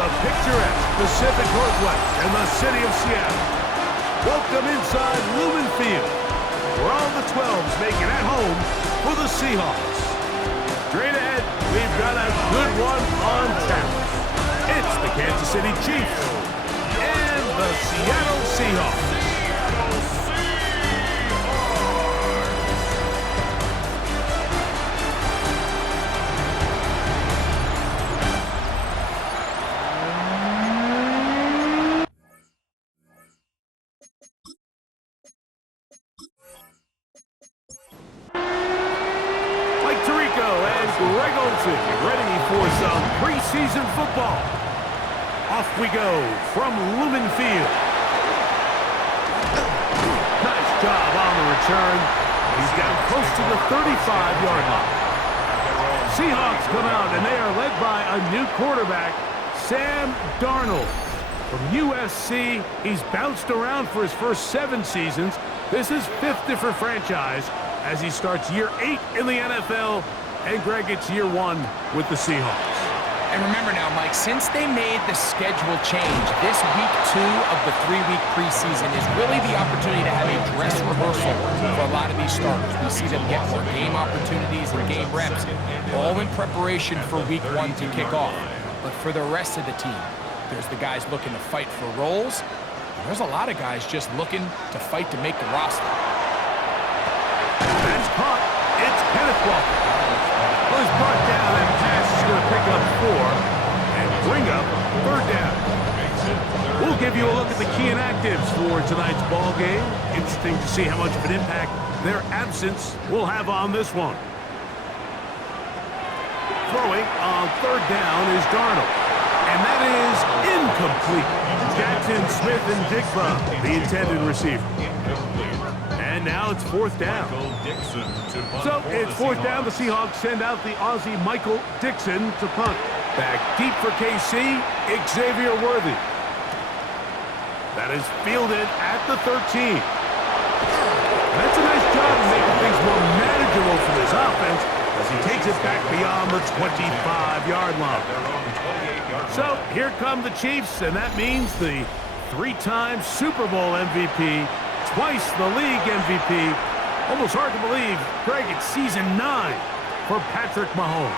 the picturesque Pacific Northwest and the city of Seattle. Welcome inside Lumen Field, where all the 12s make it at home for the Seahawks. Straight ahead, we've got a good one on tap. It's the Kansas City Chiefs and the Seattle Seahawks. Ready for some preseason football. Off we go from Lumen Field. Nice job on the return. He's down close to the 35-yard line. Seahawks come out, and they are led by a new quarterback, Sam Darnold. From USC, he's bounced around for his first 7 seasons. This is 5th different franchise as he starts year 8 in the NFL. And Greg, it's year 1 with the Seahawks. And remember now, Mike, since they made the schedule change, this week 2 of the 3-week preseason is really the opportunity to have a dress rehearsal for a lot of these starters. We see them get more game opportunities and game reps, all in preparation for week 1 to kick off. But for the rest of the team, there's the guys looking to fight for roles, and there's a lot of guys just looking to fight to make the roster. That's caught. It's Kenneth Walker. Was brought down, and pass is going to pick up 4 and bring up 3rd down. We'll give you a look at the key inactives for tonight's ball game. Interesting to see how much of an impact their absence will have on this one. Throwing on 3rd down is Darnold, and that is incomplete. Jackson, Smith, and Jigba, the intended receiver. And now it's 4th down. So it's 4th down. The Seahawks send out the Aussie Michael Dixon to punt. Back deep for KC, Xavier Worthy. That is fielded at the 13. That's a nice job of making things more manageable for this offense as he takes it back beyond the 25-yard line. So here come the Chiefs, and that means the 3-time Super Bowl MVP, twice the league MVP. Almost hard to believe, Greg, it's season 9 for Patrick Mahomes.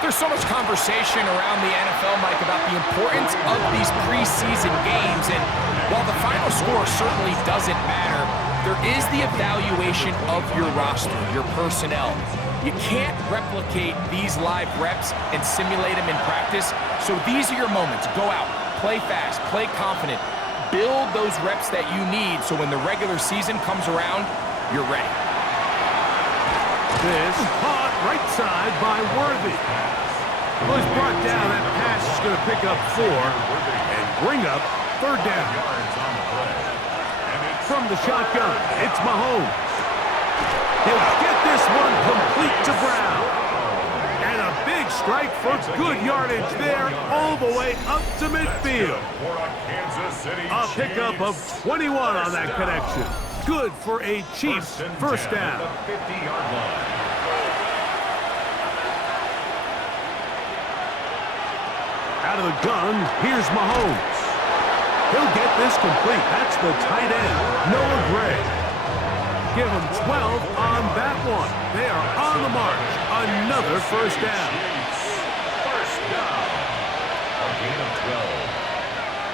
There's so much conversation around the NFL, Mike, about the importance of these preseason games. And while the final score certainly doesn't matter, there is the evaluation of your roster, your personnel. You can't replicate these live reps and simulate them in practice. So these are your moments. Go out, play fast, play confident. Build those reps that you need so when the regular season comes around, you're ready. This caught right side by Worthy. Was brought down. That pass is going to pick up 4 and bring up 3rd down. From the shotgun, it's Mahomes. He'll get this one complete to Brown. And a big strike for good yardage there all the way up to midfield. A pickup of 21 on that connection. Good for a Chiefs 1st down. Out of the gun, here's Mahomes. He'll get this complete. That's the tight end, Noah Gray. Give him 12 on that one. They are on the march. Another 1st down.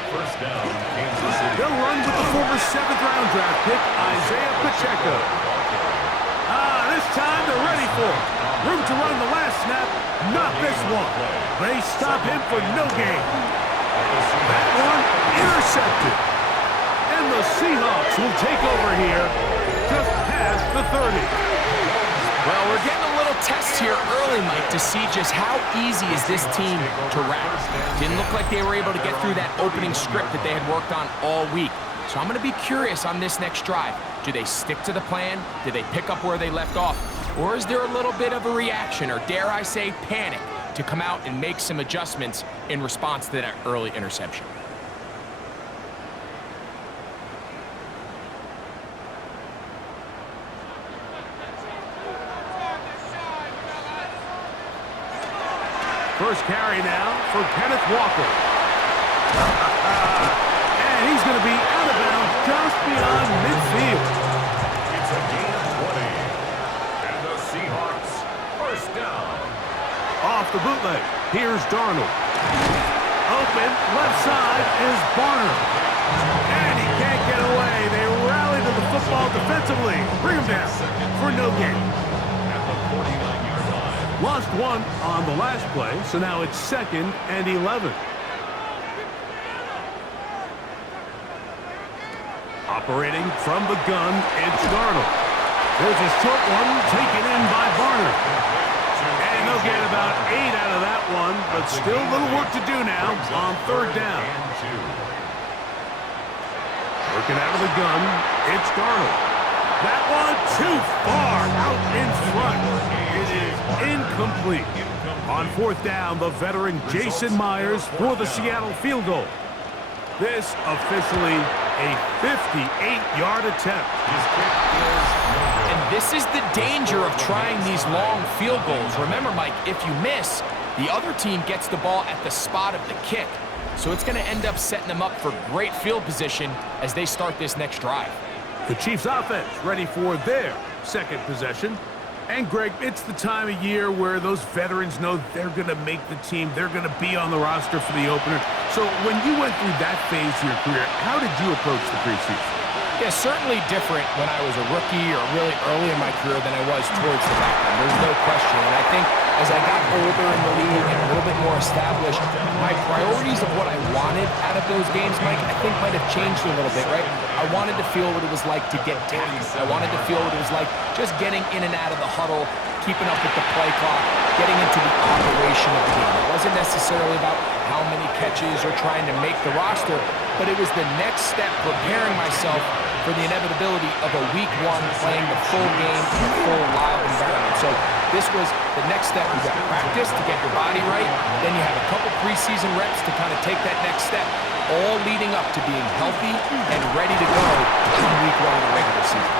First down, Kansas City. They'll run with the former 7th-round draft pick, Isaiah Pacheco. This time they're ready for it. Room to run the last snap, not this one. They stop him for no gain. That one intercepted. And the Seahawks will take over here just past the 30. Well, we're getting a little test here early, Mike, to see just how easy is this team to wrap. Didn't look like they were able to get through that opening script that they had worked on all week. So I'm going to be curious on this next drive. Do they stick to the plan? Do they pick up where they left off? Or is there a little bit of a reaction, or dare I say panic, to come out and make some adjustments in response to that early interception? First carry now for Kenneth Walker. And he's going to be out of bounds just beyond midfield. It's a gain of 20. And the Seahawks, first down. Off the bootleg, here's Darnold. Open, left side is Barner. And he can't get away. They rally to the football defensively. Bring him down for no gain. At the 49-yard line. Lost one on the last play, so now it's 2nd and 11. Operating from the gun, it's Darnold. There's a short one taken in by Barner. And they'll get about 8 out of that one, but still a little work to do now on 3rd down. Working out of the gun, it's Darnold. That one too far out in front. It is incomplete. On 4th down, the veteran Jason Myers for the Seattle field goal. This officially a 58-yard attempt. And this is the danger of trying these long field goals. Remember, Mike, if you miss, the other team gets the ball at the spot of the kick. So it's going to end up setting them up for great field position as they start this next drive. The Chiefs offense ready for their 2nd possession. And, Greg, it's the time of year where those veterans know they're going to make the team. They're going to be on the roster for the opener. So when you went through that phase of your career, how did you approach the preseason? Yeah, certainly different when I was a rookie or really early in my career than I was towards the back end. There's no question. And I think as I got older in the league and a little bit more established, my priorities of what I wanted out of those games, Mike, I think might have changed a little bit, right? I wanted to feel what it was like to get tackled. I wanted to feel what it was like just getting in and out of the huddle, keeping up with the play clock, getting into the operation of the game. It wasn't necessarily about how many catches or trying to make the roster, but it was the next step, preparing myself for the inevitability of a week 1 playing the full game in a full live environment. So this was the next step. You got practice to get your body right. Then you have a couple preseason reps to kind of take that next step, all leading up to being healthy and ready to go come week 1 of the regular season.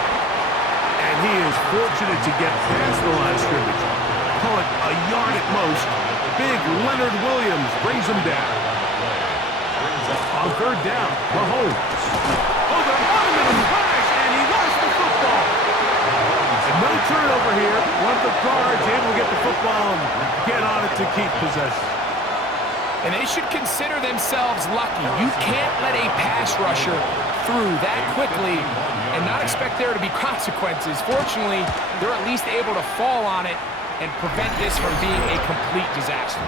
And he is fortunate to get past the line of scrimmage. Call it a yard at most. Big Leonard Williams brings him down. On 3rd down, Mahomes. Oh, they're on him in a flash, and he lost the football. And no turnover here. One for Cards, able to get the football and get on it to keep possession. And they should consider themselves lucky. You can't let a pass rusher through that quickly and not expect there to be consequences. Fortunately, they're at least able to fall on it and prevent this from being a complete disaster.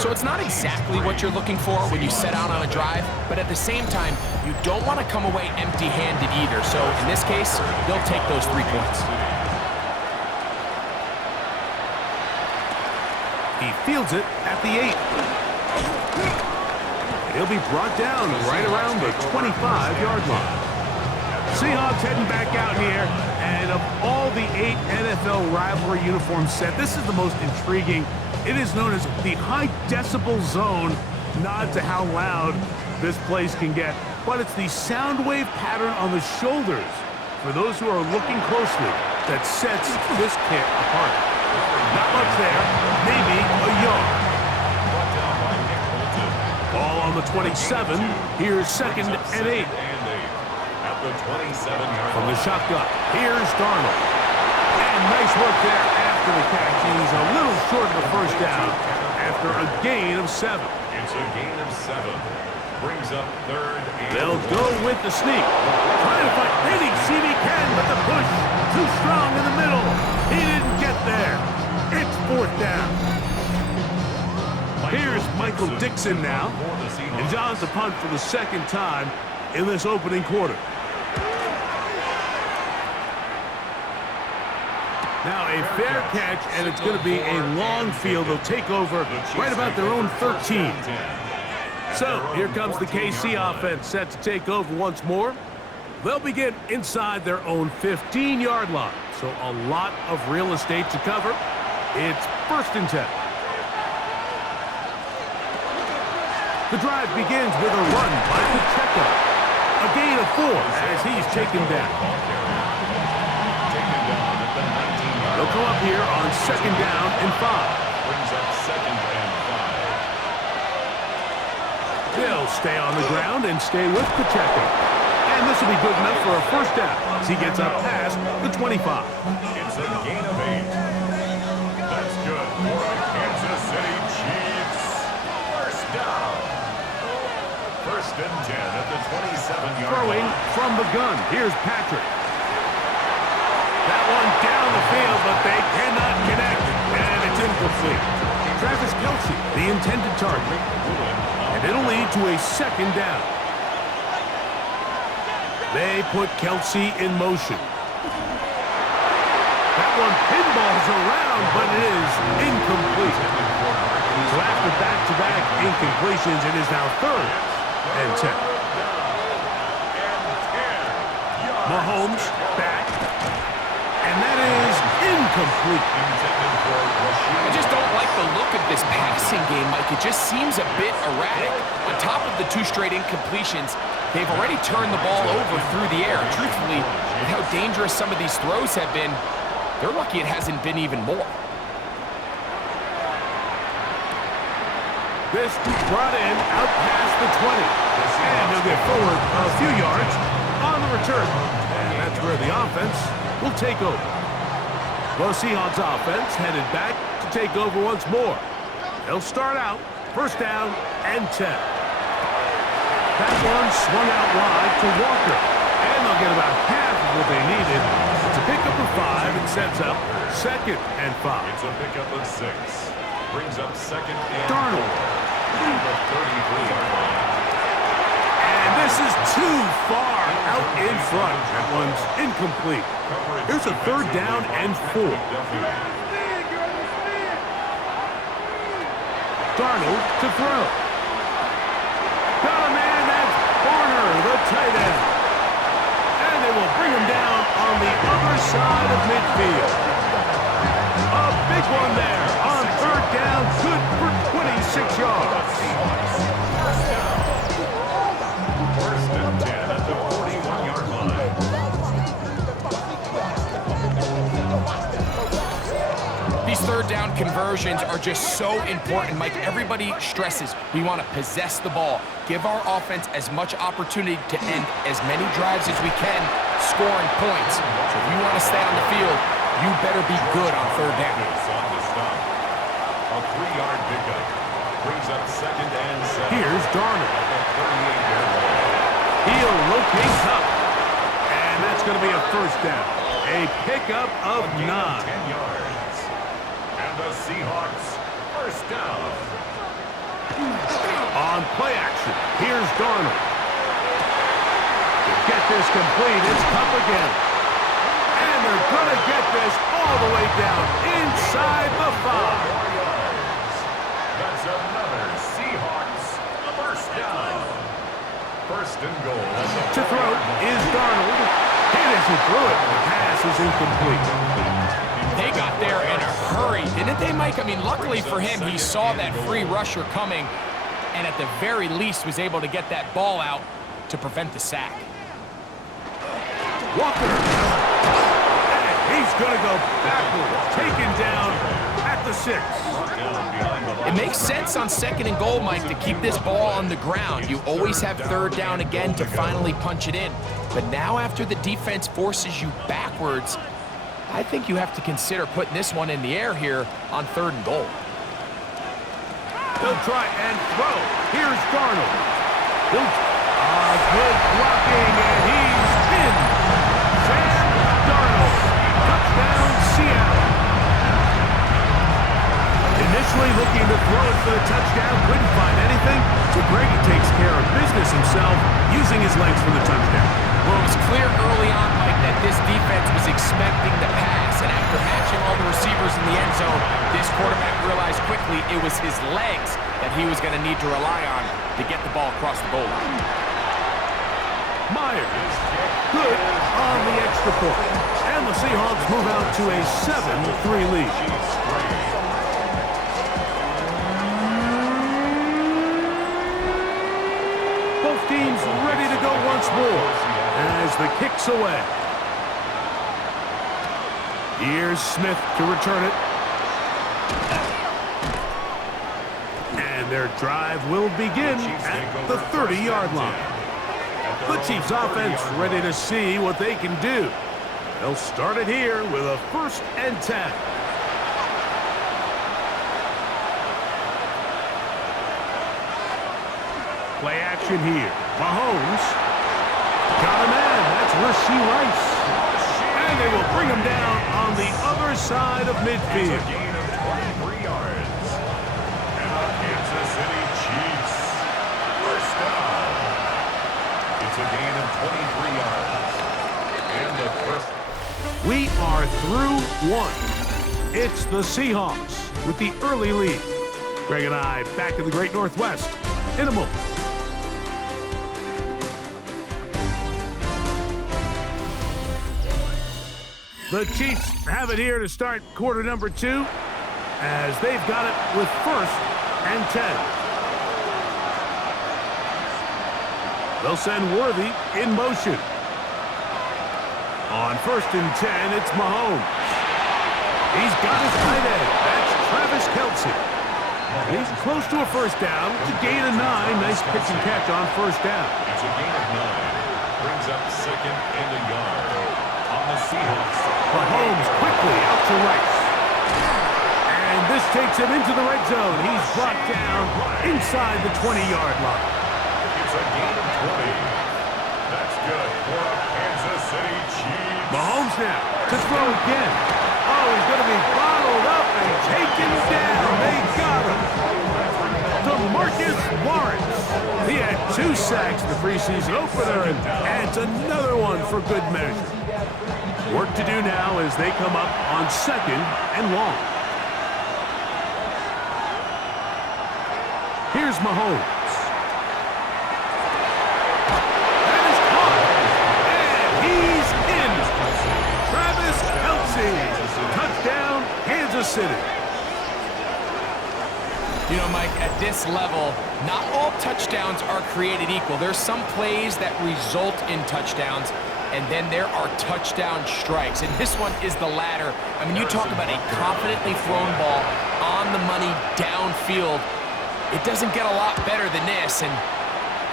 So it's not exactly what you're looking for when you set out on a drive, but at the same time, you don't want to come away empty-handed either. So in this case, they'll take those 3 points. He fields it at the 8. He'll be brought down right around the 25-yard line. Seahawks heading back out here, and of all the 8 NFL rivalry uniforms set, this is the most intriguing. It is known as the high decibel zone, nod to how loud this place can get. But it's the sound wave pattern on the shoulders, for those who are looking closely, that sets this kit apart. Not much there, maybe a yard. Ball on the 27, here's 2nd and 8. From the shotgun, here's Darnold. And nice work there after the catch. He's a little short of the 1st down after a gain of 7. It's a gain of 7. Brings up 3rd and They'll go with the sneak. Trying to fight any seam he can, but the push too strong in the middle. He didn't get there. It's 4th down. Here's Michael Dixon now. And John's to punt for the 2nd time in this opening quarter. Now a fair catch, and it's going to be a long field. They'll take over right about their own 13. So here comes the KC offense set to take over once more. They'll begin inside their own 15-yard line. So a lot of real estate to cover. It's 1st and 10. The drive begins with a run by Pacheco. A gain of 4 as he's taken down. They'll come up here on 2nd down and 5. brings up 2nd and 5. He'll stay on the ground and stay with Pacheco. And this will be good enough for a first down as he gets up past the 25. It's a gain of 8. That's good for the Kansas City Chiefs. First down. 1st and 10 at the 27-yard Throwing line. from the gun. Here's Patrick. That one down the field, but they cannot connect. And it's incomplete. Travis Kelce, the intended target. And it'll lead to a 2nd down. They put Kelce in motion. That one pinballs around, but it is incomplete. So after back-to-back incompletions, it is now 3rd and 10. Mahomes back. And that is incomplete. I just don't like the look of this passing game, Mike. It just seems a bit erratic. On top of the 2 straight incompletions, they've already turned the ball over through the air. Truthfully, with how dangerous some of these throws have been, they're lucky it hasn't been even more. This brought in out past the 20. And he'll get forward a few yards on the return. And that's where the offense will take over. The Seahawks offense headed back to take over once more. They'll start out 1st down and 10. That one swung out wide to Walker. And they'll get about half of what they needed. It's a pickup of 5 and sets up 2nd and 5. It's a pickup of 6. Brings up 2nd and Darnold. 4. The 33-yard line. And this is too far out in front. That one's incomplete. Here's a 3rd down and 4. Darnold to throw. Got a man, that's Warner, the tight end. And they will bring him down on the other side of midfield. A big one there on 3rd down, good for 26 yards. 1st and 10 at the 41-yard line. These 3rd down conversions are just so important, Mike. Everybody stresses we want to possess the ball, give our offense as much opportunity to end as many drives as we can, scoring points. So if you want to stay on the field, you better be good on 3rd down. On the stop. A 3-yard pickup. Brings up 2nd and 7. Here's Darnold. At the 38-yard line. He'll locate Cup. And that's going to be a 1st down. A pickup of 9. 10 yards. And the Seahawks 1st down. On play action, here's Darnold. To get this complete, it's Cup again. And they're going to get this all the way down inside the 5. That's another Seahawks 1st down. 1st and goal. To throw is Darnold. He doesn't throw it. The pass is incomplete. They got there in a hurry, didn't they, Mike? I mean, luckily for him, he saw that free rusher coming and at the very least was able to get that ball out to prevent the sack. Walker. And he's going to go backwards. Taken down at the 6. It makes sense on 2nd and goal, Mike, to keep this ball on the ground. You always have 3rd down again to finally punch it in. But now after the defense forces you backwards, I think you have to consider putting this one in the air here on 3rd and goal. They'll try and throw. Here's Darnold. Good blocking, and he's pinned. Sam Darnold. Touchdown, Seattle. Initially looking to throw it for the touchdown, couldn't find anything, so Brady takes care of business himself, using his legs for the touchdown. Well, it was clear early on, Mike, that this defense was expecting the pass, and after matching all the receivers in the end zone, this quarterback realized quickly it was his legs that he was going to need to rely on to get the ball across the goal line. Myers, good on the extra point. And the Seahawks move out to a 7-3 lead. Both teams ready to go once more as the kick's away. Here's Smith to return it. And their drive will begin at the 30-yard line. The Chiefs offense ready to see what they can do. They'll start it here with a 1st and 10. Play action here. Mahomes got a man. That's Rashee Rice. And they will bring him down on the other side of midfield. It's a gain of 23 yards. And the Kansas City Chiefs. First down. It's a gain of 23 yards. And the first. We are through one. It's the Seahawks with the early lead. Greg and I back in the Great Northwest in a moment. The Chiefs have it here to start quarter number 2 as they've got it with 1st and 10. They'll send Worthy in motion. On 1st and 10, it's Mahomes. He's got his tight end. That's Travis Kelce. He's close to a 1st down. It's a gain of 9. Nice pitch and catch on 1st down. It's a gain of 9. Brings up 2nd and a yard on the Seahawks. Mahomes quickly out to Rice. And this takes him into the red zone. He's brought down inside the 20-yard line. It's a gain of 20. That's good for a Kansas City Chiefs. Mahomes now to throw again. Oh, he's going to be bottled up and taken down. They got him. DeMarcus Lawrence. He had 2 sacks in the preseason opener and adds another one for good measure. Work to do now as they come up on 2nd and long. Here's Mahomes. That is caught. And he's in. Travis Kelce. Touchdown, Kansas City. You know, Mike, at this level, not all touchdowns are created equal. There's some plays that result in touchdowns, and then there are touchdown strikes. And this one is the latter. I mean, you talk about a confidently thrown ball on the money downfield. It doesn't get a lot better than this, and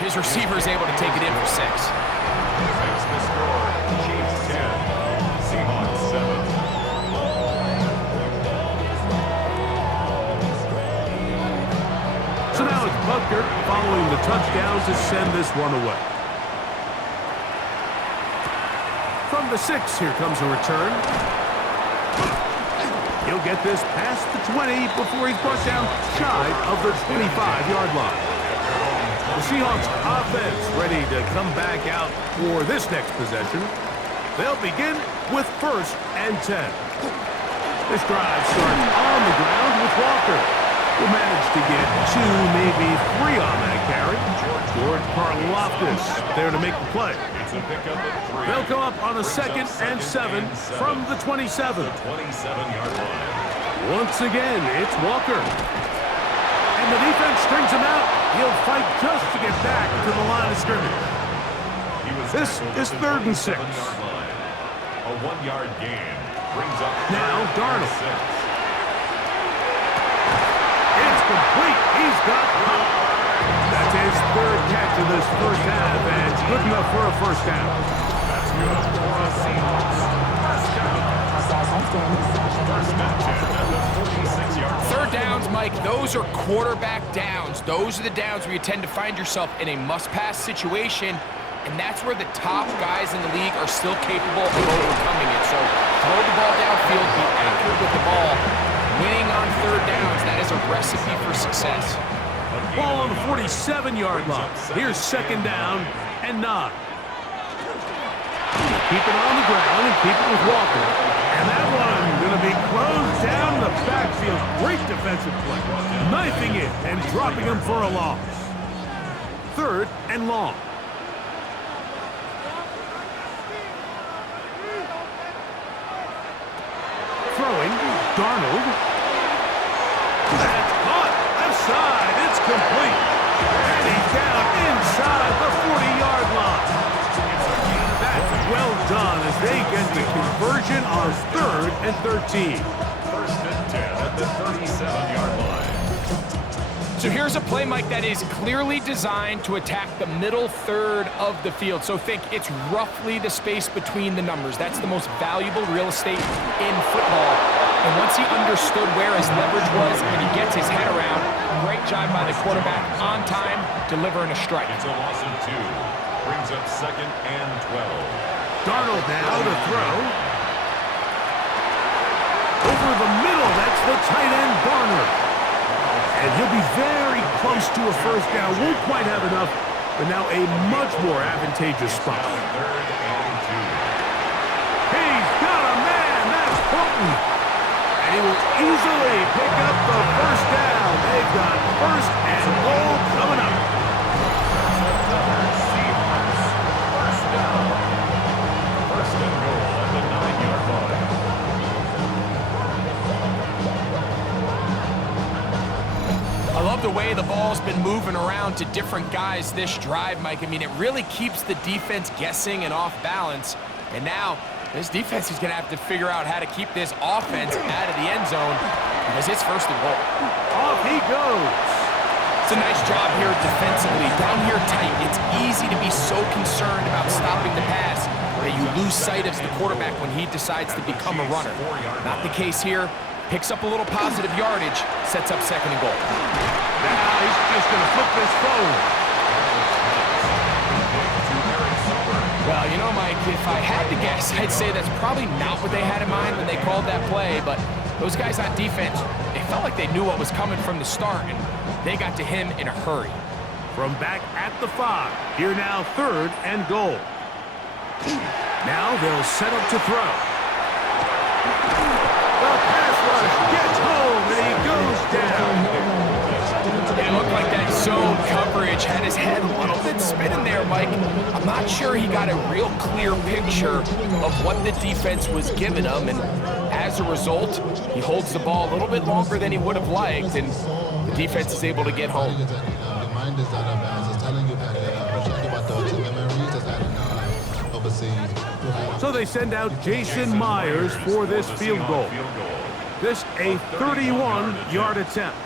his receiver is able to take it in for 6. Makes the score. Chiefs 10, Seahawks 7. So now it's Butker following the touchdown to send this one away. From the 6, here comes a return. He'll get this past the 20 before he's brought down shy of the 25-yard line. The Seahawks offense ready to come back out for this next possession. They'll begin with 1st and 10. This drive starts on the ground with Walker. Will manage to get 2, maybe 3 on that carry. George Karlaftis there to make the play. It's a pickup of 3. They'll come up on a 2nd and 7 from the 27. 27-yard line. Once again, it's Walker. And the defense strings him out. He'll fight just to get back to the line of scrimmage. This is 3rd and 6. A 1-yard gain brings up Now Darnold. 6. It's complete. He's got pop. That's his 3rd catch of this 1st half, and it's good enough for a 1st down. That's good for a Seahawks. 1st down. 1st and 10 at the 46-yard line. 3rd downs, Mike, those are quarterback downs. Those are the downs where you tend to find yourself in a must-pass situation, and that's where the top guys in the league are still capable of overcoming it. So throw the ball downfield, be accurate with the ball. Winning on 3rd downs, that is a recipe for success. Ball on the 47-yard line. Here's 2nd down and 9. Keep it on the ground and keep it with Walker. And that one going to be closed down the backfield. Great defensive play. Knifing it and dropping him for a loss. 3rd and long. Throwing, Darnold. That's caught. Left side. It's complete. And he's down inside the 40-yard line. That's well done as they get the conversion on 3rd and 13. 1st and 10 at the 37-yard line. So here's a play, Mike, that is clearly designed to attack the middle third of the field. So think it's roughly the space between the numbers. That's the most valuable real estate in football. And once he understood where his leverage was and he gets his head around, great job by the quarterback on time, delivering a strike. It's a loss of 2. Brings up 2nd and 12. Darnold now to throw. Over the middle, that's the tight end, Barner. And he'll be very close to a first down. Won't quite have enough, but now a much more advantageous spot. 3rd and 2. He's got a man. That's potent. And he will easily pick up the first down. They've got first and goal coming up. Seahawks. First down. First and goal at the 9-yard line. I love the way the ball's been moving around to different guys this drive, Mike. I mean, it really keeps the defense guessing and off balance. And now, this defense is going to have to figure out how to keep this offense out of the end zone because it's first and goal. Off he goes. It's a nice job here defensively. Down here tight, it's easy to be so concerned about stopping the pass that you lose sight of the quarterback when he decides to become a runner. Not the case here. Picks up a little positive yardage, sets up second and goal. Now he's just going to flip this forward. Well, you know, Mike, if I had to guess, I'd say that's probably not what they had in mind when they called that play, but those guys on defense, they felt like they knew what was coming from the start, and they got to him in a hurry. From back at the 5, here now 3rd and goal. Now they'll set up to throw. The pass rush gets home, and he goes down. It looked like that zone coverage had his head a little bit spinning there, Mike. I'm not sure he got a real clear picture of what the defense was giving him, and as a result, he holds the ball a little bit longer than he would have liked, and the defense is able to get home. So they send out Jason Myers for this field goal. This a 31-yard attempt.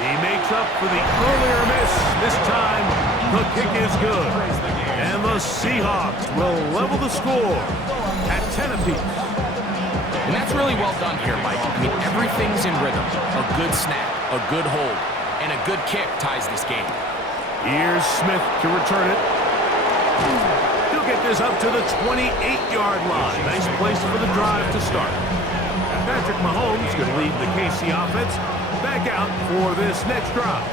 He makes up for the earlier miss. This time, the kick is good. And the Seahawks will level the score at 10 apiece. And that's really well done here, Mike. I mean, everything's in rhythm. A good snap, a good hold, and a good kick ties this game. Here's Smith to return it. He'll get this up to the 28-yard line. Nice place for the drive to start. Patrick Mahomes going to lead the KC offense back out for this next drive.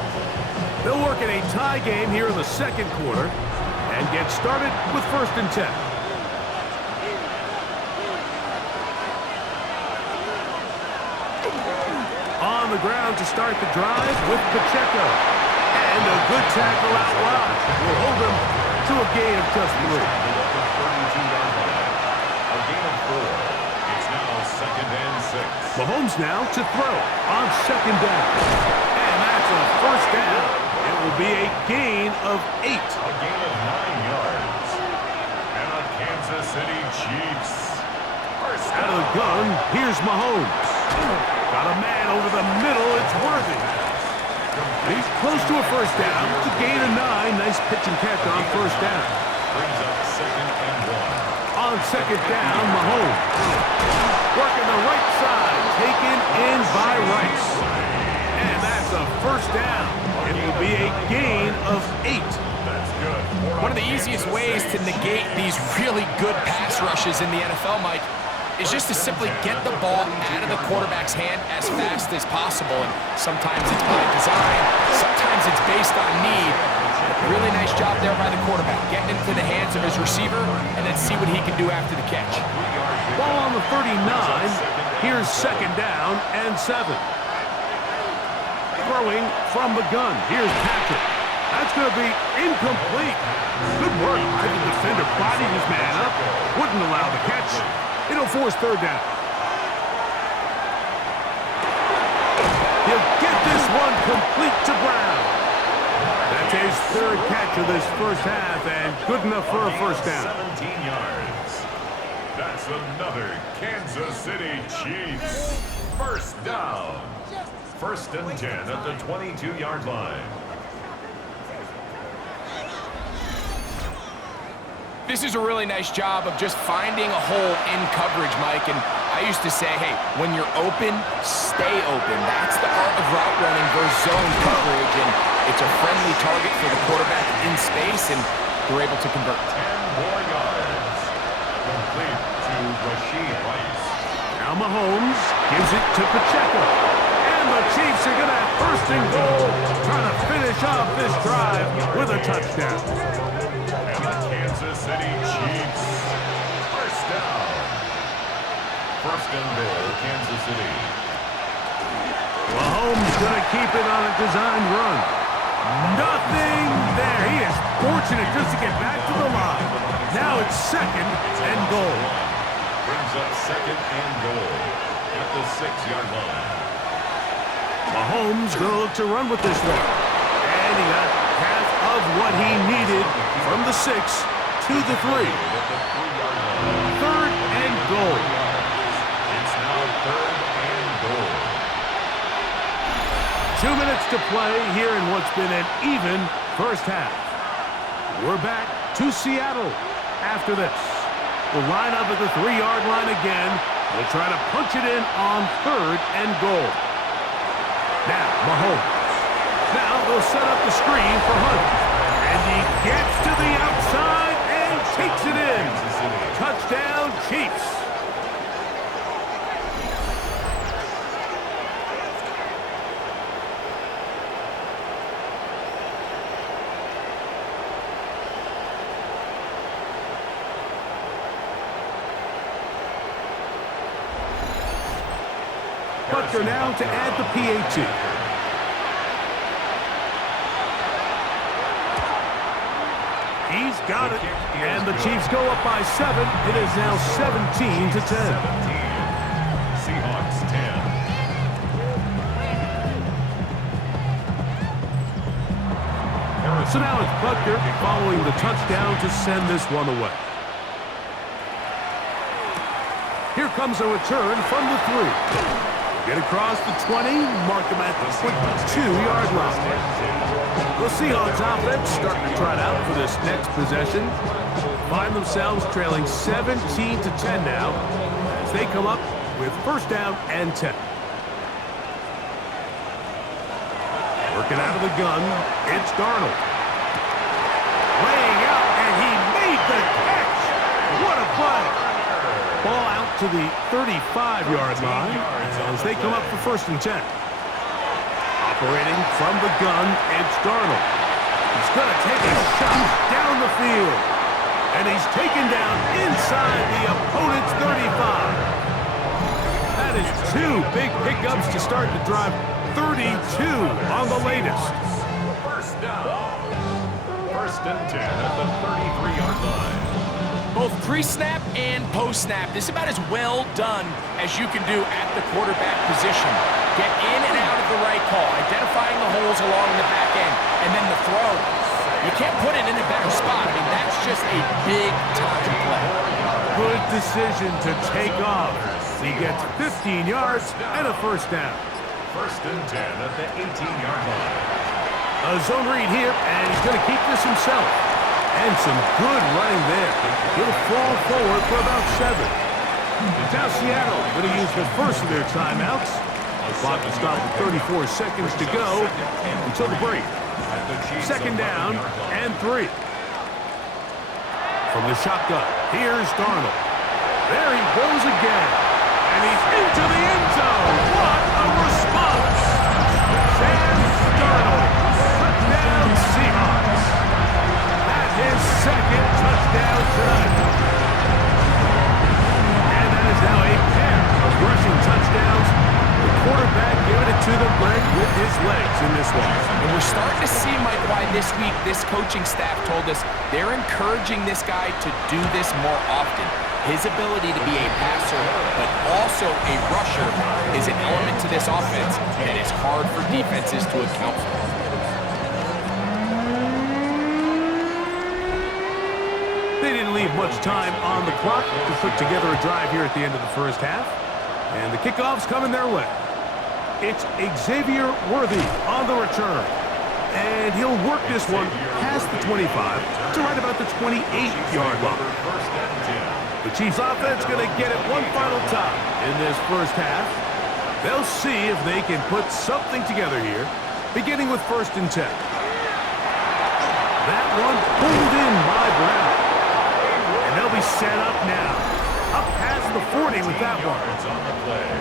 They'll work in a tie game here in the second quarter and get started with 1st and 10. On the ground to start the drive with Pacheco. And a good tackle out wide will hold him to a gain of just 3. A gain of 4. It's now 2nd and 6. Mahomes now to throw on 2nd down. And that's a first down. It will be a gain of 8. A gain of 9 yards. And the Kansas City Chiefs. First Out of the gun, here's Mahomes. Got a man over the middle. It's Worthy. He's close to a first down. To gain of 9. Nice pitch and catch on first down. brings up 2nd and 1. On 2nd down, Mahomes. Working the right side. Taken in by Rice. And that's a first down. It will be a gain of 8. That's good. One of the easiest ways to negate these really good pass rushes in the NFL, Mike, is just to simply get the ball out of the quarterback's hand as fast as possible. And sometimes it's by design, sometimes it's based on need. Really nice job there by the quarterback, getting into the hands of his receiver and then see what he can do after the catch. Ball on the 39. Here's 2nd down and 7. Throwing from the gun. Here's Patrick. That's going to be incomplete. Good work by the defender. Bodied his man up. Wouldn't allow the catch. It'll force 3rd down. He'll get this one complete to Brown. That's his 3rd catch of this first half and good enough for a first down. 17 yards. That's another Kansas City Chiefs first down. First and 10 at the 22-yard line. This is a really nice job of just finding a hole in coverage, Mike. And I used to say, hey, when you're open, stay open. That's the art of route running versus zone coverage. And it's a friendly target for the quarterback in space, and they're able to convert. 10 more yards. Complete to Rashid Rice. Now Mahomes gives it to Pacheco. And the Chiefs are going to have first and goal, trying to finish off this drive with a touchdown. And the Kansas City Chiefs. First down. First and goal, Kansas City. Mahomes going to keep it on a designed run. Nothing there. He is fortunate just to get back to the line. Now it's second and goal. Brings up second and goal at the 6-yard line. Mahomes going to look to run with this one. And he got half of what he needed from the 6 to the 3. Third and goal. It's now third and goal. 2 minutes to play here in what's been an even first half. We're back to Seattle after this. We'll line up at the 3-yard line again. They'll try to punch it in on third and goal. Now, Mahomes. Now they'll set up the screen for Hunt. And he gets to the outside and takes it in. Touchdown, Chiefs. Butker now to add the PAT. He's got it. And the Chiefs go up by 7. It is now 17 to 10. 17. Seahawks 10. So now it's Butker following the touchdown to send this one away. Here comes a return from the 3. Get across the 20, mark him at the 22-yard line. The Seahawks offense starting to trot out for this next possession. Find themselves trailing 17 to 10 now as they come up with first down and 10. Working out of the gun, it's Darnold. Laying out, and he made the catch. What a play. Ball out to the 35-yard line as they come up for first and 10. Operating from the gun, it's Darnold. He's going to take a shot down the field. And he's taken down inside the opponent's 35. That is 2 big pickups to start the drive. 32 on the latest. First down. First and 10 at the 33-yard line. Both pre-snap and post-snap, this is about as well done as you can do at the quarterback position. Get in and out of the right call, identifying the holes along the back end, and then the throw. You can't put it in a better spot. I mean, that's just a big-time play. Good decision to take off. He gets 15 yards and a first down. First and 10 at the 18-yard line. A zone read here, and he's going to keep this himself. And some good running there. He'll fall forward for about 7. Now Seattle going to use the first of their timeouts. The clock will stop with 34 seconds to go until the break. Second down and 3. From the shotgun, here's Darnold. There he goes again. And he's into the end zone. What a response. Sam Darnold. Touchdown Seahawks. His second touchdown tonight. And that is now a pair of rushing touchdowns. The quarterback giving it to the break with his legs in this one. And we're starting to see, Mike, why this week this coaching staff told us they're encouraging this guy to do this more often. His ability to be a passer, but also a rusher, is an element to this offense that is hard for defenses to account for. They didn't leave much time on the clock to put together a drive here at the end of the first half. And the kickoff's coming their way. It's Xavier Worthy on the return. And he'll work this one past the 25 to right about the 28-yard line. The Chiefs offense going to get it one final time in this first half. They'll see if they can put something together here, beginning with 1st and 10. That one pulled in by Brown. And they'll be set up now. Up past the 40 with that one.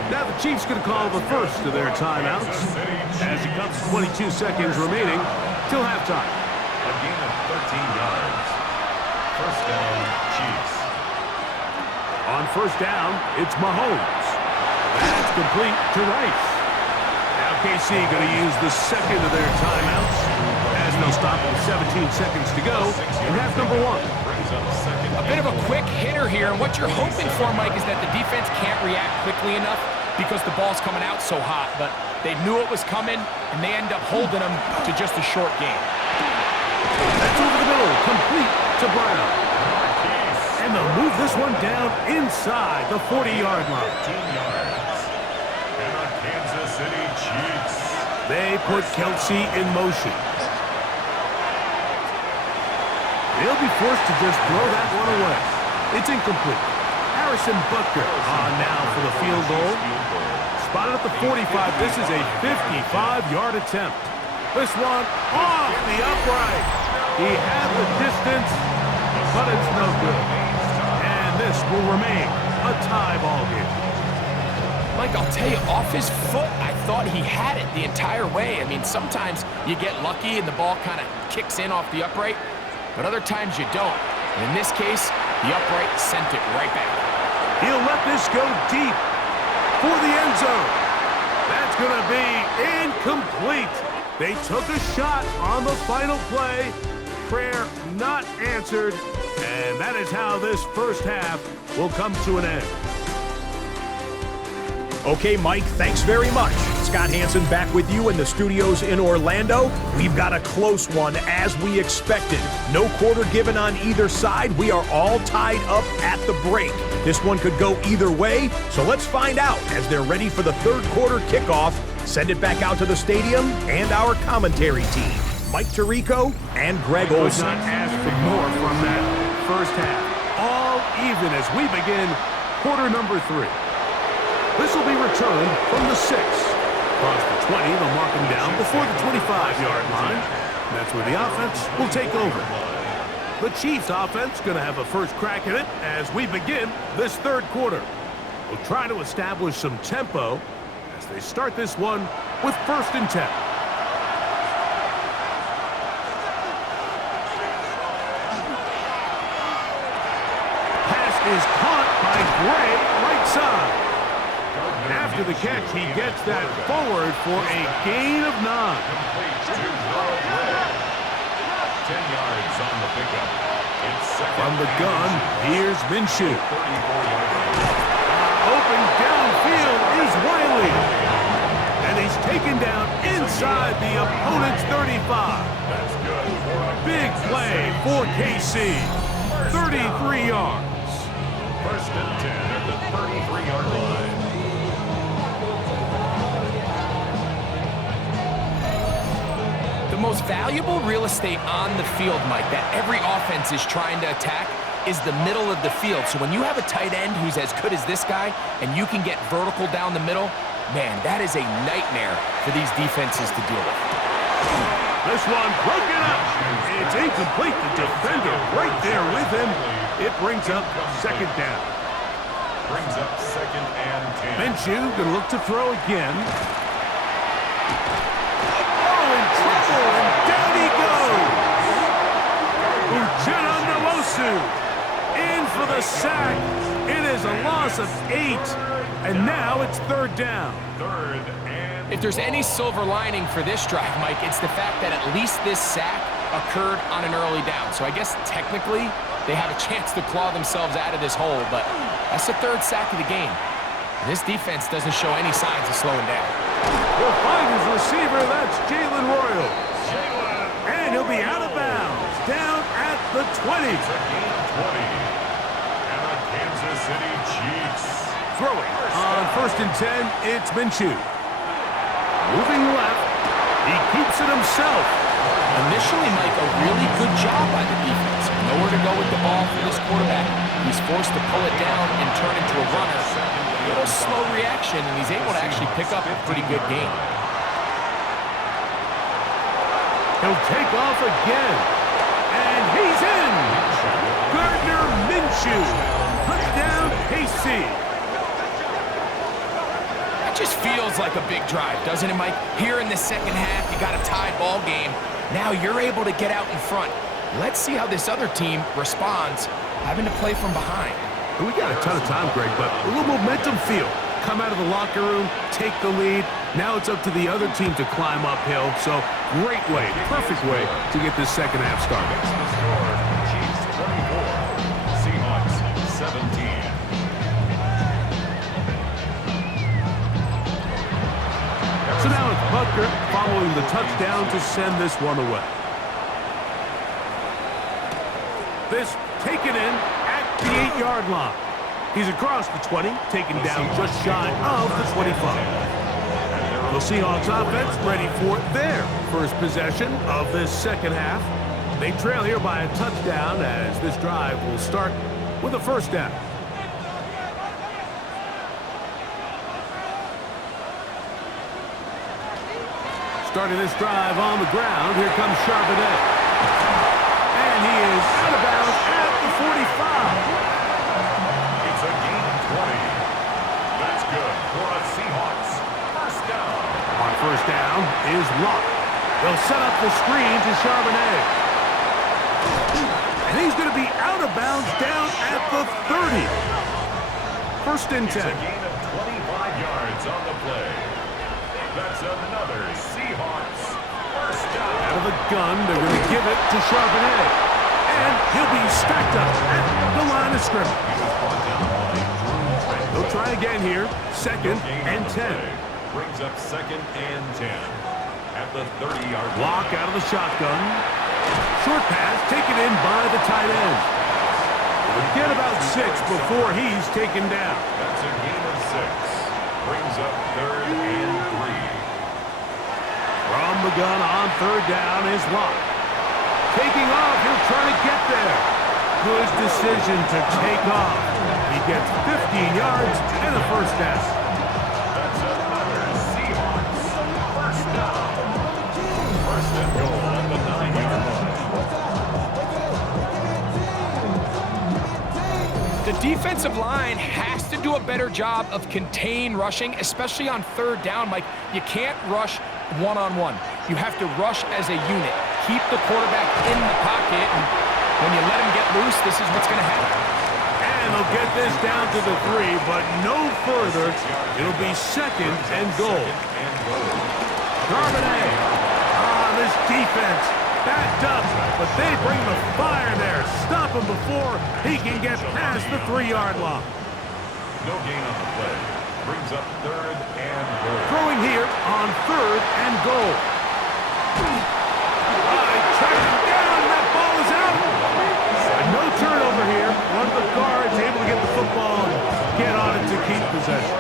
Now the Chiefs going to call the first of their timeouts as it comes to 22 seconds remaining till halftime. A gain of 13 yards. First down, Chiefs. On first down, it's Mahomes. That's complete to Rice. Now KC going to use the second of their timeouts as they'll stop with 17 seconds to go in half number 1. A bit of a quick hitter here, and what you're hoping for, Mike, is that the defense can't react quickly enough because the ball's coming out so hot, but they knew it was coming, and they end up holding them to just a short game. That's over the middle, complete to Brown. And they'll move this one down inside the 40-yard line. 15 yards. And the Kansas City Chiefs. They put Kelsey in motion. They'll be forced to just throw that one away. It's incomplete. Harrison Butker on now for the field goal. Spotted at the 45. This is a 55-yard attempt. This one off the upright. He had the distance, but it's no good. And this will remain a tie ball game. Mike, I'll tell you, off his foot, I thought he had it the entire way. I mean, sometimes you get lucky and the ball kind of kicks in off the upright, but other times you don't. And in this case, the upright sent it right back. He'll let this go deep for the end zone. That's going to be incomplete. They took a shot on the final play. Prayer not answered. And that is how this first half will come to an end. Okay, Mike, thanks very much. Scott Hansen back with you in the studios in Orlando. We've got a close one as we expected. No quarter given on either side. We are all tied up at the break. This one could go either way, so let's find out as they're ready for the third quarter kickoff. Send it back out to the stadium and our commentary team, Mike Tirico and Greg Olson. Could not ask for more from that first half. All even as we begin quarter number 3. This will be returned from the 6. Across the 20, they'll mark him down before the 25-yard line. That's where the offense will take over. The Chiefs offense going to have a first crack at it as we begin this third quarter. We'll try to establish some tempo as they start this one with 1st and 10. Pass is caught by Gray, right side. After the catch, he gets that forward for a gain of 9. 10 yards on the pickup. It's From the gun, here's Minshew. Open downfield is Wiley. And he's taken down inside the opponent's 35. That's good. Big play for KC. 33 yards. 1st and 10 at the 33-yard line. The most valuable real estate on the field, Mike, that every offense is trying to attack is the middle of the field. So when you have a tight end who's as good as this guy and you can get vertical down the middle, man, that is a nightmare for these defenses to deal with. This one broken up. It's incomplete. The defender right there with him. It brings up 2nd down. Brings up 2nd and 10. Minshew going to look to throw again. In trouble, and down he goes. Uchenna Nwosu in for the sack. It is a loss of 8, and now it's 3rd down. 3rd and If there's any silver lining for this drive, Mike, it's the fact that at least this sack occurred on an early down. So I guess technically they have a chance to claw themselves out of this hole, but that's the 3rd sack of the game. This defense doesn't show any signs of slowing down. He'll find his receiver. That's Jalen Royal. And he'll be out of bounds. Down at the 20. It's a gain of 20. And the Kansas City Chiefs. Throwing on 1st and 10, it's Minshew. Moving left. He keeps it himself. Initially, Mike, a really good job by the defense. Nowhere to go with the ball for this quarterback. He's forced to pull it down and turn into a runner. A little slow reaction, and he's able to actually pick up a pretty good gain. He'll take off again. And he's in. Gardner Minshew. Touchdown, KC. That just feels like a big drive, doesn't it, Mike? Here in the second half, you got a tied ball game. Now you're able to get out in front. Let's see how this other team responds, having to play from behind. We got a ton of time, Greg, but a little momentum feel. Come out of the locker room, take the lead. Now it's up to the other team to climb uphill. So great way, perfect way to get this second half started. Chiefs 24, Seahawks 17. So now it's Butker following the touchdown to send this one away. This taken in at the 8-yard line. He's across the 20, taken down just shy of the 25. The Seahawks offense ready for their first possession of this second half. They trail here by a touchdown as this drive will start with a first down. Starting this drive on the ground, here comes Charbonnet. And he is out of bounds at the 45. It's a gain of 20. That's good for a Seahawks. First down. On first down is Locke. They'll set up the screen to Charbonnet. And he's going to be out of bounds down at the 30. First and 10. It's a gain of 25 yards on the play. That's another Seahawks first down. Out of the gun, they're going to give it to Charbonnet. And he'll be stacked up at the line of scrimmage. They'll try again here. Second and 10. Brings up second and 10. At the 30-yard line. Block out of the shotgun. Short pass taken in by the tight end. We'll get about 6 before he's taken down. That's a gain of 6. Brings up third and 3. From the gun on third down is Locke. Taking off, he'll try to get there. Good decision to take off. He gets 15 yards and a first down. That's another Seahawks first down. First and goal at the 9-yard line. The defensive line has to do a better job of contain rushing, especially on third down. Mike, you can't rush one-on-one. You have to rush as a unit. Keep the quarterback in the pocket, and when you let him get loose, this is what's going to happen. And they'll get this down to the 3, but no further. It'll be second and goal. Charbonnet. This defense backed up, but they bring the fire there. Stop him before he can get past the 3-yard line. No gain on the play. Brings up third and goal. Throwing here on third and goal. Track him down. That ball is out. No turnover here. One of the guards able to get the football and get on it to keep possession.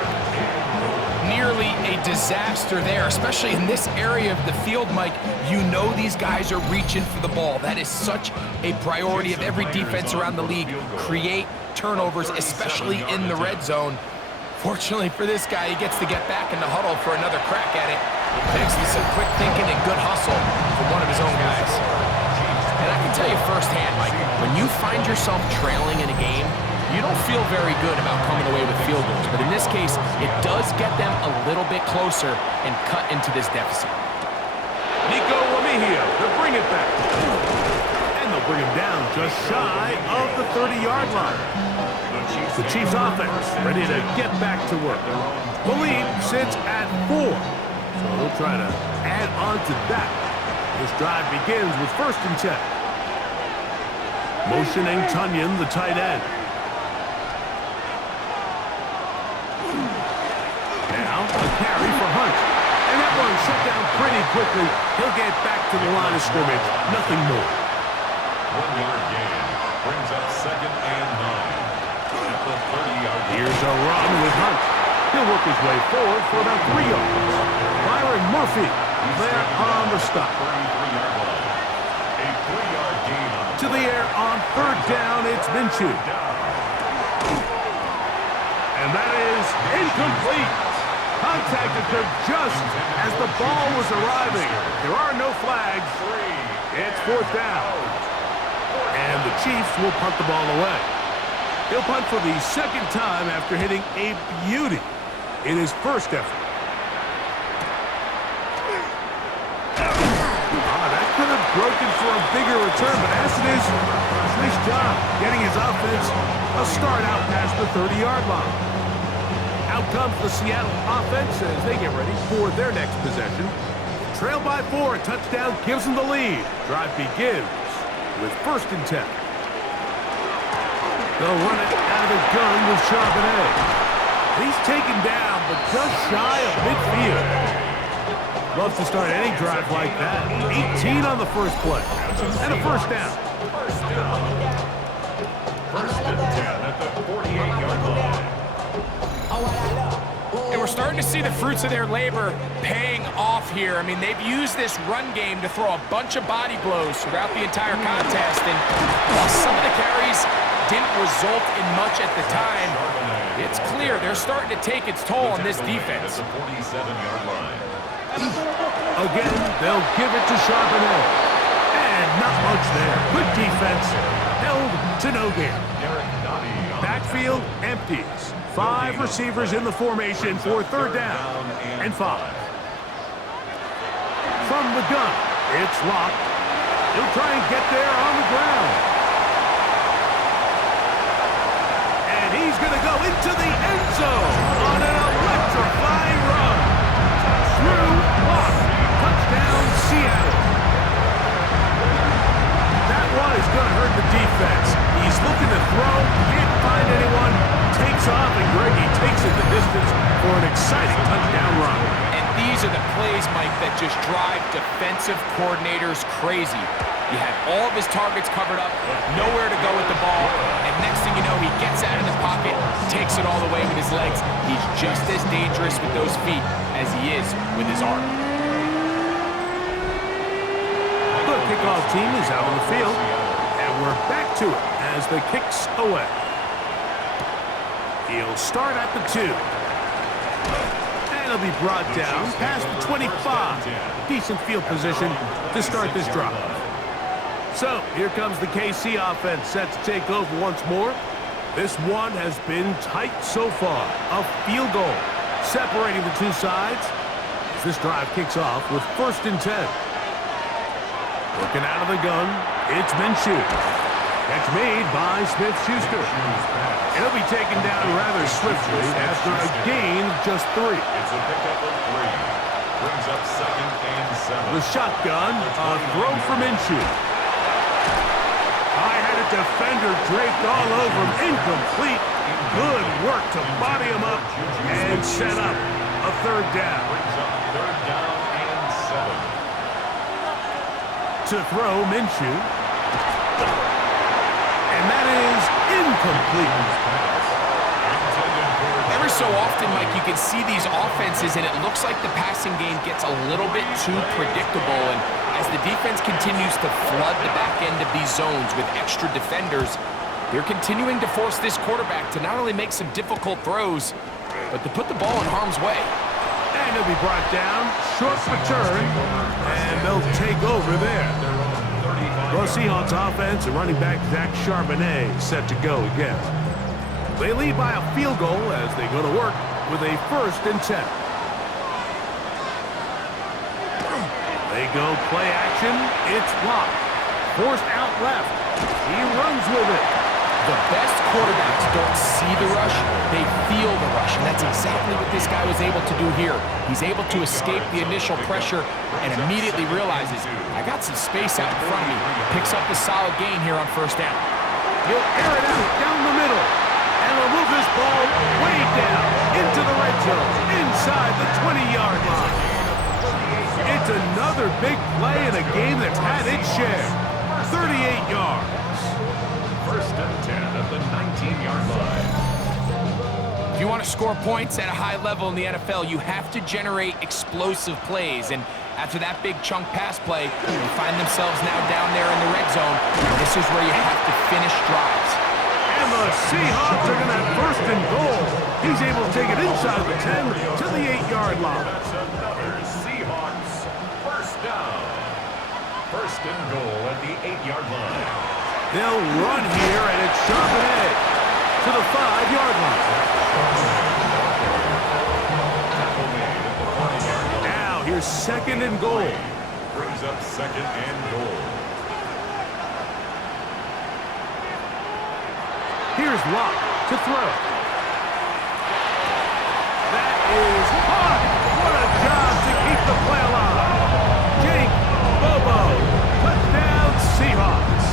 Nearly a disaster there, especially in this area of the field, Mike. You know these guys are reaching for the ball. That is such a priority of every defense around the league. Create turnovers, especially in the red zone. Fortunately for this guy, he gets to get back in the huddle for another crack at it. Thanks to some quick thinking and good hustle from one of his own guys. And I can tell you firsthand, Mike, when you find yourself trailing in a game, you don't feel very good about coming away with field goals. But in this case, it does get them a little bit closer and cut into this deficit. Nico Remigio, they'll bring it back. And they'll bring him down just shy of the 30-yard line. The Chiefs offense ready to get back to work. The lead sits at 4. So they'll try to add on to that. This drive begins with first and 10. Motioning Tunyon, the tight end. Now a carry for Hunt. And that one shut down pretty quickly. He'll get back to the line of scrimmage. Nothing more. 1-yard gain. Brings up second and 9. At the 30-yard line. Here's a run with Hunt. He'll work his way forward for about 3 yards. Byron Murphy there on the stop. To the air on 3rd down, it's Minshew. And that is incomplete. Contact occurred just as the ball was arriving. There are no flags. It's 4th down. And the Chiefs will punt the ball away. He'll punt for the 2nd time after hitting a beauty in his first effort. That could have broken for a bigger return, but as it is, nice job getting his offense a start out past the 30-yard line. Out comes the Seattle offense as they get ready for their next possession. Trail by 4, a touchdown gives them the lead. Drive begins with 1st and 10. They'll run it out of the gun with Charbonnet. He's taken down, but just shy of midfield. Love to start any drive like that. 18 on the first play. And a 1st down. 1st and 10 at the 48-yard line. And we're starting to see the fruits of their labor paying off here. I mean, they've used this run game to throw a bunch of body blows throughout the entire contest. And while some of the carries didn't result in much at the time, it's clear they're starting to take its toll on this defense. The 47-yard line. Again, they'll give it to Charbonnet. And not much there. Good defense. Held to no gain. Backfield empties. 5 receivers in the formation for 3rd down and 5. From the gun, it's Locke. He'll try and get there on the ground. And he's going to go into the end zone on an electrifying run. Through Locke. Touchdown, Seattle. That one is going to hurt the defense. He's looking to throw, can't find anyone, takes off, and Greggy takes it the distance for an exciting touchdown run. And these are the plays, Mike, that just drive defensive coordinators crazy. You had all of his targets covered up, nowhere to go with the ball, and next thing you know, he gets out of the pocket, takes it all the way with his legs. He's just as dangerous with those feet as he is with his arm. The kickoff team is out on the field, and we're back to it as the kick's away. He'll start at the 2. And he'll be brought down past the 25. Decent field position to start this drive. So, here comes the KC offense set to take over once more. This one has been tight so far. A field goal separating the two sides as this drive kicks off with 1st and 10. Looking out of the gun, it's Minshew. Catch made by Smith-Schuster. He'll be taken down rather swiftly after a gain of just 3. It's a pickup of 3. Brings up 2nd and 7. The shotgun, a throw for Minshew. I had a defender draped all over him, incomplete. Good work to body him up and set up a 3rd down. Brings up 3rd down and 7. To throw, Minshew. And that is incomplete. Every so often, Mike, you can see these offenses, and it looks like the passing game gets a little bit too predictable. And as the defense continues to flood the back end of these zones with extra defenders, they're continuing to force this quarterback to not only make some difficult throws, but to put the ball in harm's way. And he'll be brought down. Short return. And they'll take over there. Well, Seahawks offense and running back Zach Charbonnet set to go again. They lead by a field goal as they go to work with a 1st and 10. They go play action. It's Locke. Forced out left. He runs with it. The best quarterbacks don't see the rush, they feel the rush, and that's exactly what this guy was able to do here. He's able to escape the initial pressure and immediately realizes, I got some space out in front of me. Picks up a solid gain here on 1st down. He'll air it out down the middle, and he'll move this ball way down into the red zone, inside the 20-yard line. It's another big play in a game that's had its share. 38 yards. 1st and 10 at the 19-yard line. If you want to score points at a high level in the NFL, you have to generate explosive plays. And after that big chunk pass play, they find themselves now down there in the red zone. This is where you have to finish drives. And the Seahawks are going to have first and goal. He's able to take it inside the 10 to the 8-yard line. That's another Seahawks first down. First and goal at the 8-yard line. They'll run here, and it's sharp ahead to the 5-yard line. Tackle made at the 40-yard line. Now here's second and goal. Brings up second and goal. Here's Locke to throw. That is caught. What a job to keep the play alive. Jake Bobo. Touchdown Seahawks.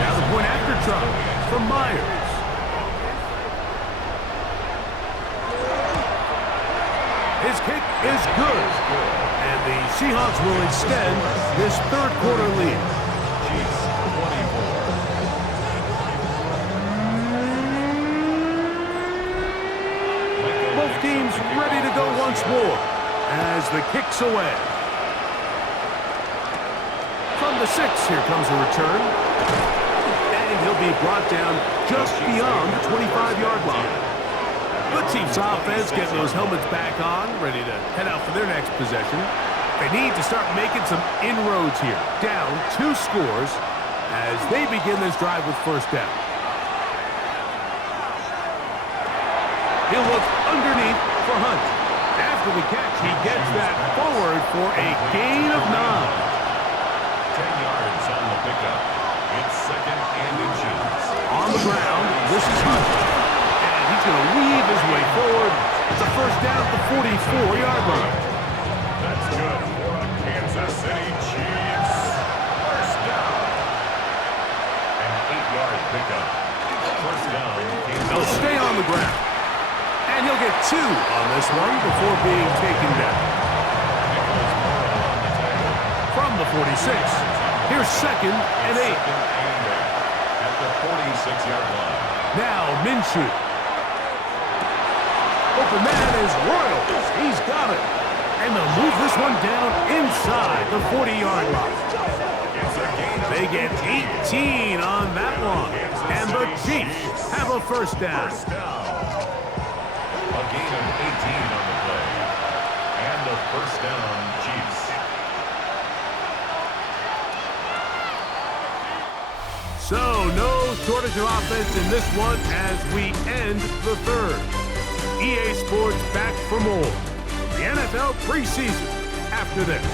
Now the point after try from Myers. His kick is good. And the Seahawks will extend this third quarter lead. Chiefs 24. Both teams ready to go once more as the kick's away. From the 6, here comes a return. And he'll be brought down just beyond the 25-yard line. The Chiefs offense getting those helmets back on, ready to head out for their next possession. They need to start making some inroads here. Down 2 scores as they begin this drive with first down. He'll look underneath for Hunt. After the catch, he gets that forward for a gain of 9. 10 yards on the pickup. It's second and inches. On the ground, this is Hunt. And he's going to weave his way forward. It's a first down at the 44-yard line. That's good for a Kansas City Chiefs. First down. An 8-yard pickup. First down. They'll stay on the ground. And he'll get 2 on this one before being taken down. From the 46, here's second and 8. At the 46-yard line. Now Minshew. Open man is Royals. He's got it. And they'll move this one down inside the 40-yard line. They get 18 on that one. And the Chiefs have a first down. A gain of 18 on the play. And a first down, Chiefs. So no shortage of offense in this one as we end the third. EA Sports back for more. The NFL preseason after this.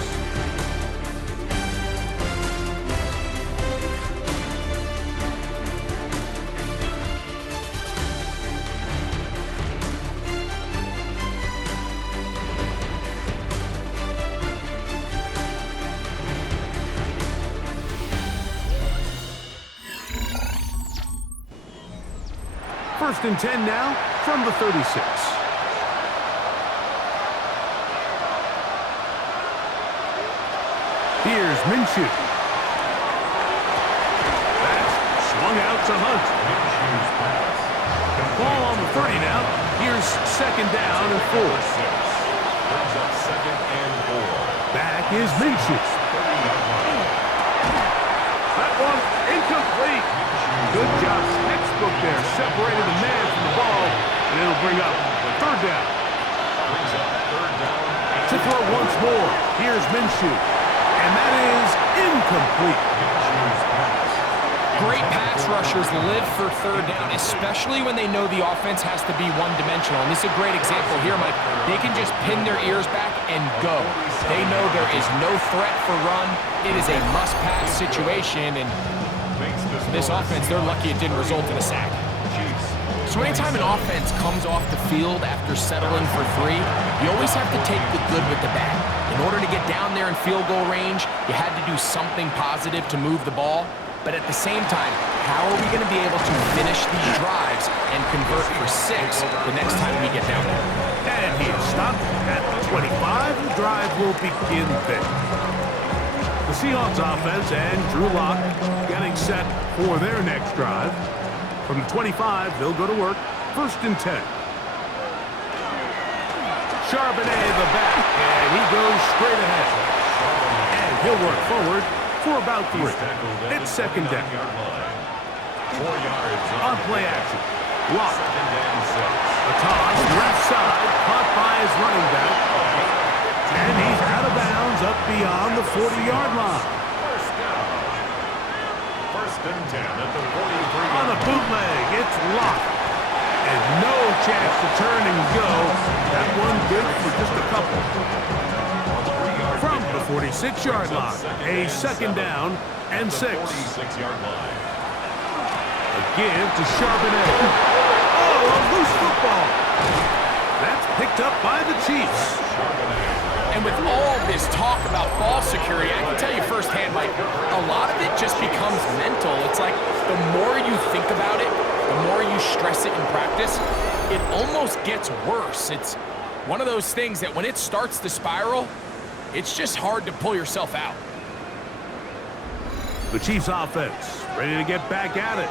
First and 10 now from the 36. Here's Minshew. That's swung out to Hunt. Ball on the 30 now. Here's second down and 4. Brings up second and 4. Back is Minshew. That one incomplete. Good job, textbook there. Separated the man from the ball, and it'll bring up third down. Brings up third down. To throw once more. Here's Minshew. And that is incomplete. Great pass rushers live for third down, especially when they know the offense has to be one-dimensional. And this is a great example here, Mike. They can just pin their ears back and go. They know there is no threat for run. It is a must-pass situation, and this offense, they're lucky it didn't result in a sack. So anytime an offense comes off the field after settling for 3, you always have to take the good with the bad. In order to get down there in field goal range, you had to do something positive to move the ball. But at the same time, how are we going to be able to finish these drives and convert for 6 the next time we get down there? And he is stopped at the 25. The drive will begin there. The Seahawks offense and Drew Lock getting set for their next drive. From the 25, they'll go to work. 1st and 10. Charbonnet the back, and he goes straight ahead. And he'll work forward for about 3. It's 2nd down. 4 yards On play action. Lock. 2nd and 6. A toss, left side, caught by his running back. And he's out of bounds up beyond the 40-yard line. 1st down. 1st and 10 at the 43. On a bootleg, it's locked. And no chance to turn and go. That one good for just a couple. From the 46-yard line, a 2nd down and 6. 46-yard line. A give to Charbonnet. Oh, a loose football. That's picked up by the Chiefs. And with all this talk about ball security, I can tell you firsthand, Mike, a lot of it just becomes mental. It's like the more you think about it, the more you stress it in practice, it almost gets worse. It's one of those things that when it starts to spiral, it's just hard to pull yourself out. The Chiefs offense ready to get back at it.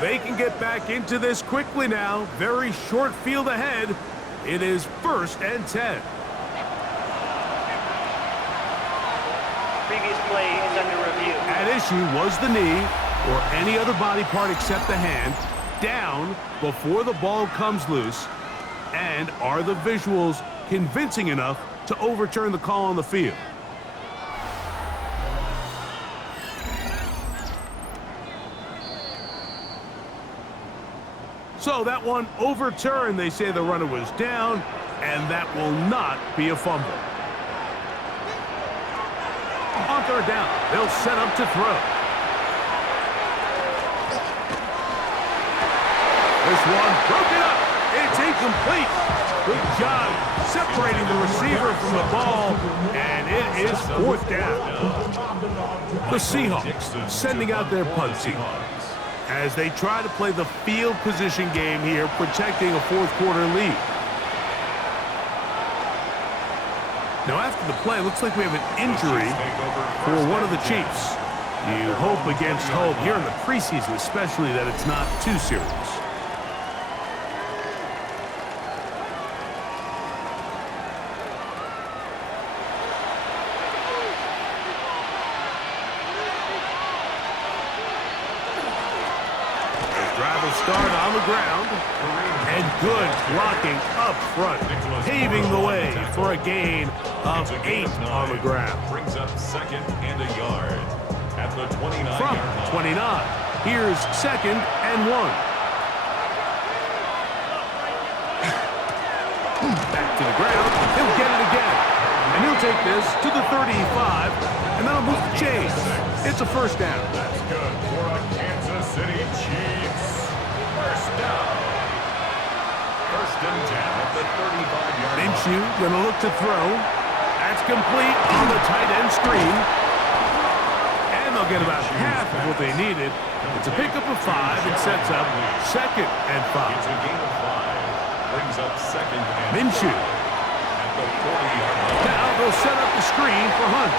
They can get back into this quickly now. Very short field ahead. It is 1st and 10. Previous play is under review. At issue was the knee or any other body part except the hand down before the ball comes loose. And are the visuals convincing enough to overturn the call on the field? So that one overturned. They say the runner was down, and that will not be a fumble. On 3rd down, they'll set up to throw. This one broken up. It's incomplete. Good job separating the receiver from the ball, and it is 4th down. The Seahawks sending out their punt team as they try to play the field position game here, protecting a 4th-quarter lead. Now, after the play, it looks like we have an injury for one of the Chiefs. You hope against hope here in the preseason, especially, that it's not too serious. Drive will start on the ground. And good blocking up front, paving the way for a gain of 8 on the ground. Brings up 2nd and a yard at the 29-yard From line. 29, here's 2nd and 1. Back to the ground. He'll get it again. And he'll take this to the 35, and that'll move the chains. It's a 1st down. That's good for a Kansas City Chiefs. 1st down. 1st and 10 at the 35-yard line. Minshew gonna look to throw. That's complete on the tight end screen. And they'll get about half of what they needed. It's a pickup of 5 and sets up 2nd and 5. It's a gain of 5. Brings up 2nd and Minshew. 5 at the 40-yard line. Now they'll set up the screen for Hunt.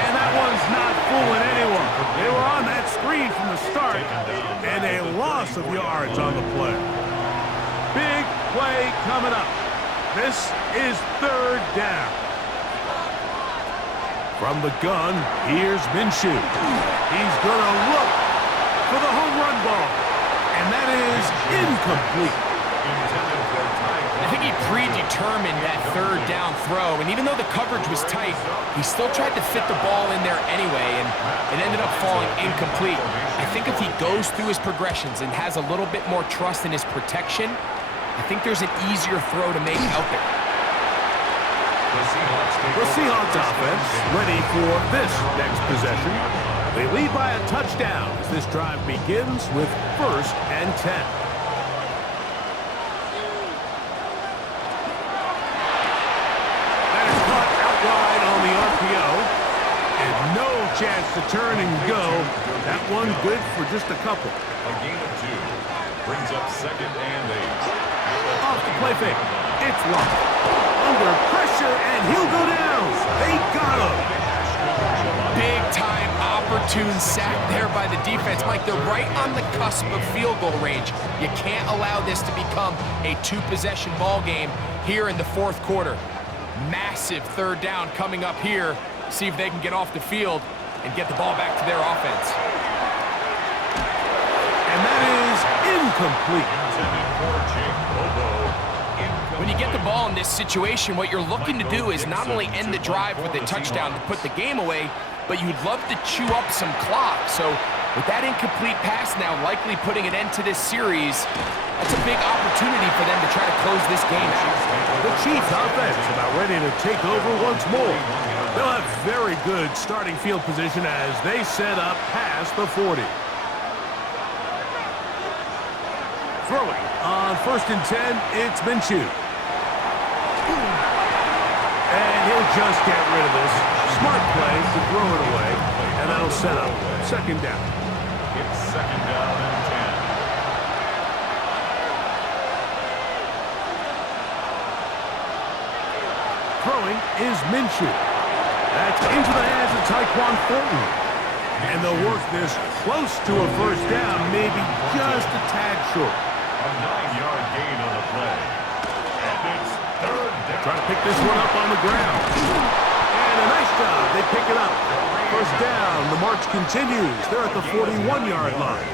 And that one's not fooling anyone. They were on that screen from the start. And a loss of yards on the play. Big play coming up. This is 3rd down. From the gun, here's Minshew. He's going to look for the home run ball. And that is incomplete. I think he predetermined that 3rd down throw, and even though the coverage was tight, he still tried to fit the ball in there anyway, and it ended up falling incomplete. I think if he goes through his progressions and has a little bit more trust in his protection, I think there's an easier throw to make out there. The Seahawks offense ready for this next possession. They lead by a touchdown as this drive begins with 1st and 10. Chance to turn and go. That one good for just a couple. A gain of 2 brings up 2nd and 8. Off the play fake. It's locked. Under pressure, and he'll go down. They got him. Big-time opportune sack there by the defense. Mike, they're right on the cusp of field goal range. You can't allow this to become a 2-possession ball game here in the 4th quarter. Massive 3rd down coming up here. See if they can get off the field and get the ball back to their offense. And that is incomplete. Intended for Jake Bobo. When you get the ball in this situation, what you're looking to do is not only end the drive with a touchdown to put the game away, but you'd love to chew up some clock. So with that incomplete pass now likely putting an end to this series, that's a big opportunity for them to try to close this game out. The Chiefs offense about ready to take over once more. They'll have very good starting field position as they set up past the 40. Throwing on 1st and 10, it's Minshew. And he'll just get rid of this. Smart play to throw it away, and that'll set up 2nd down. It's 2nd down and 10. Throwing is Minshew. That's into the hands of Tyquan Thornton. And they'll work this close to a 1st down, maybe just a tad short. A 9-yard gain on the play. And it's 3rd down. Trying to pick this one up on the ground. And a nice job. They pick it up. 1st down. The march continues. They're at the 41-yard line.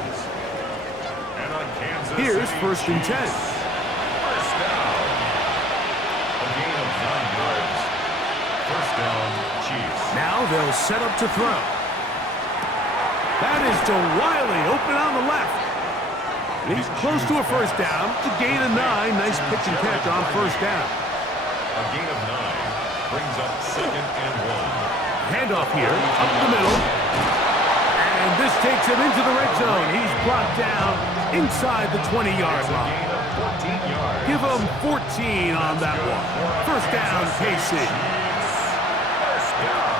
And on Kansas Here's City 1st and 10. Chiefs. 1st down. A gain of 9 yards. 1st down, Chiefs. Now they'll set up to throw. That is to Wiley, open on the left. And he's close to a 1st down. To gain of 9. Nice pitch and catch on 1st down. A gain of 9 brings up 2nd and 1. Handoff here, up the middle. And this takes him into the red zone. He's brought down inside the 20-yard line. Gain of 14 yards. Give him 14 on that one. 1st down, KC. 1st down.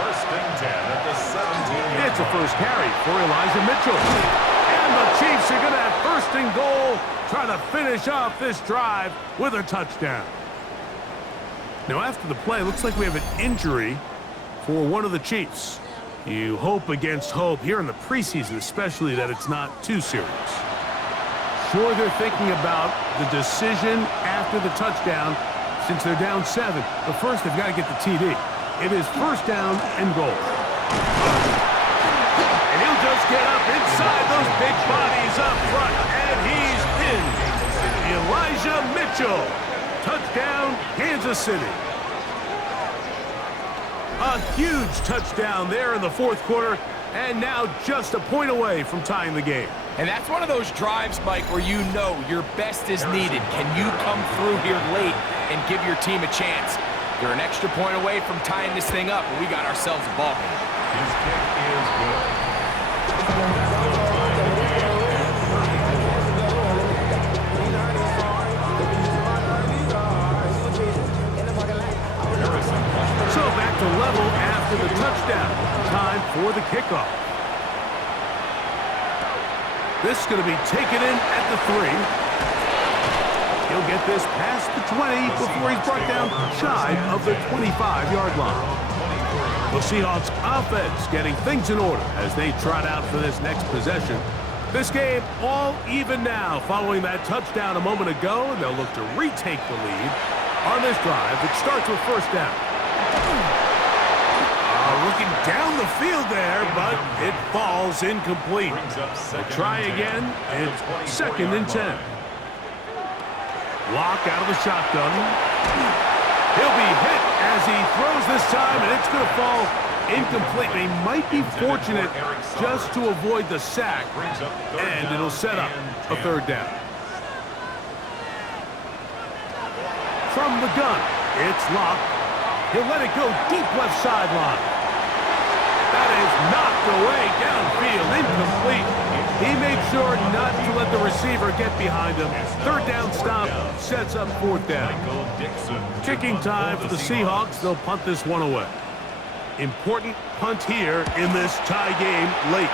1st and 10 at the 17-yard. It's a 1st carry for Elijah Mitchell. And the Chiefs are going to have 1st and goal, trying to finish off this drive with a touchdown. Now, after the play, looks like we have an injury for one of the Chiefs. You hope against hope here in the preseason, especially that it's not too serious. Sure, they're thinking about the decision after the touchdown since they're down 7. But first, they've got to get the TD. It is 1st down and goal. And he'll just get up inside those big bodies up front, and he's in. Elijah Mitchell. Touchdown, Kansas City. A huge touchdown there in the 4th quarter, and now just a point away from tying the game. And that's one of those drives, Mike, where you know your best is needed. Can you come through here late and give your team a chance? They're an extra point away from tying this thing up, and we got ourselves a ball game. His kick is good. So back to level after the touchdown. Time for the kickoff. This is going to be taken in at the 3. He'll get this past the 20 before he's brought down shy of the 25-yard line. The Seahawks offense getting things in order as they trot out for this next possession. This game all even now following that touchdown a moment ago, and they'll look to retake the lead on this drive, which starts with 1st down. Looking down the field there, but it falls incomplete. They'll try again. It's 2nd and 10. Lock out of the shotgun. He'll be hit as he throws this time, and it's going to fall incomplete. He might be fortunate just to avoid the sack, and it'll set up a 3rd down. From the gun, it's locked. He'll let it go deep left sideline. That is knocked away downfield, incomplete. He made sure not to let the receiver get behind him. 3rd down stop sets up 4th down. Kicking time for the Seahawks. They'll punt this one away. Important punt here in this tie game late.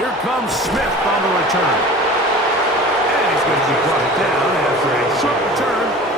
Here comes Smith on the return. And he's going to be brought down after a short return